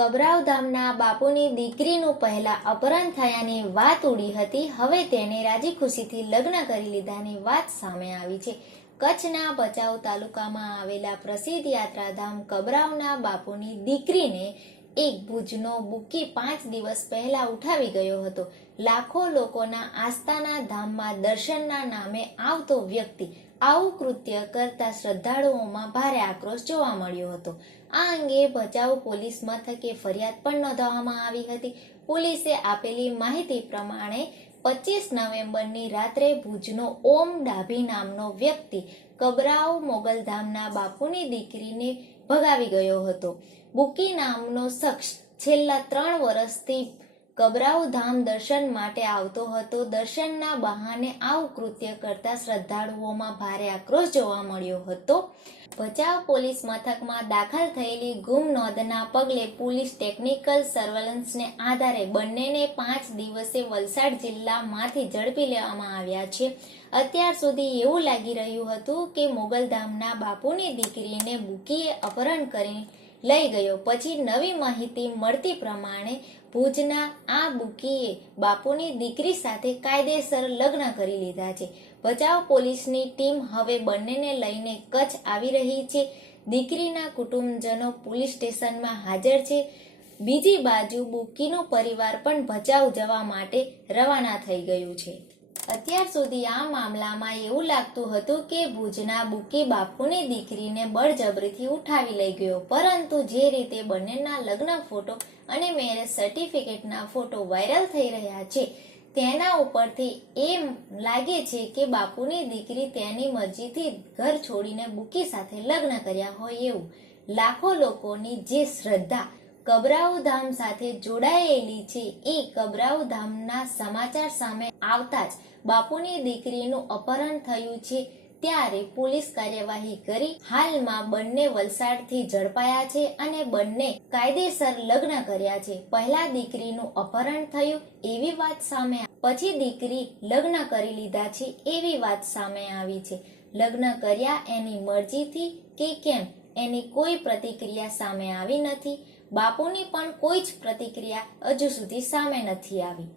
કબરાવ ધામના બાપુની દીકરીનું પહેલા અપહરણ થયાની વાત ઉડી હતી. હવે તેને રાજી ખુશીથી લગ્ન કરી લીધાની વાત સામે આવી છે. કચ્છના ભચાઉ તાલુકામાં આવેલા પ્રસિદ્ધ યાત્રાધામ કબરાવના બાપુની દીકરીને એક ભુજનો બુકી 5 દિવસ પહેલા ઉઠાવી ગયો હતો. લાખો લોકોના આસ્થાના ધામમાં દર્શનના નામે આવતો વ્યક્તિ આવું કૃત્ય કરતા શ્રદ્ધાળુઓમાં ભારે આક્રોશ જોવા મળ્યો હતો. આ અંગે ભચાઉ પોલીસ મથકે ફરિયાદ પણ નોંધવામાં આવી હતી. પોલીસે આપેલી માહિતી પ્રમાણે 25 નવેમ્બરની રાત્રે ભુજનો ઓમ ડાભી નામનો વ્યક્તિ કબરાવ મોગલધામના બાપુની દીકરીને ભગાવી ગયો હતો. બુકી નામનો શખ્સ છેલ્લા 3 વર્ષથી કબરાવ ધામ દર્શન માટે આવતો હતો. દર્શનના બહાને આવું કૃત્ય કરતા શ્રદ્ધાળુઓમાં ભારે આક્રોશ જોવા મળ્યો હતો. ભચાઉ પોલીસ મથકમાં દાખલ થયેલી ગુમ નોંધના પગલે પોલીસ ટેકનિકલ સર્વેલન્સને આધારે બંનેને 5 દિવસે વલસાડ જિલ્લામાંથી ઝડપી લેવામાં આવ્યા છે. અત્યાર સુધી એવું લાગી રહ્યું હતું કે મોગલધામના બાપુની દીકરીને બુકીએ અપહરણ કરી લઈ ગયો. પછી નવી માહિતી મળતી પ્રમાણે ભુજના આ બુકીએ બાપુની દીકરી સાથે કાયદેસર લગ્ન કરી લીધા છે. ભચાઉ પોલીસની ટીમ હવે બંનેને લઈને કચ્છ આવી રહી છે. દીકરીના કુટુંબજનો પોલીસ સ્ટેશનમાં હાજર છે. બીજી બાજુ બુકીનો પરિવાર પણ ભચાઉ જવા માટે રવાના થઈ ગયું છે. અત્યાર સુધી આ મામલામાં એવું લાગતું હતું કે ભુજના બુકી બાપુની દીકરીને બળજબરીથી ઉઠાવી લઈ ગયો, પરંતુ જે રીતે બંનેના લગ્ન ફોટો અને મેરેજ સર્ટિફિકેટના ફોટો વાયરલ થઈ રહ્યા છે તેના ઉપરથી એમ લાગે છે કે બાપુની દીકરી તેની મરજીથી ઘર છોડીને બુકી સાથે લગ્ન કર્યા હોય એવું. લાખો લોકોની જે શ્રદ્ધા કબરાવ ધામ સાથે જોડાયેલી છે એ કબરાવ ધામના સમાચાર સામે આવતા જ બાપુની દીકરીનું અપહરણ થયું છે ત્યારે પોલીસ કાર્યવાહી કરી હાલમાં બંને વલસાડથી ઝડપાયા છે અને બંને કાયદેસર લગ્ન કર્યા છે. પહેલા દીકરીનું અપહરણ થયું એવી વાત સામે, પછી દીકરી લગ્ન કરી લીધા છે એવી વાત સામે આવી છે. લગ્ન કર્યા એની મરજીથી કે કેમ એની કોઈ પ્રતિક્રિયા સામે આવી નથી. બાપુની પણ કોઈ જ પ્રતિક્રિયા હજુ સુધી સામે નથી આવી.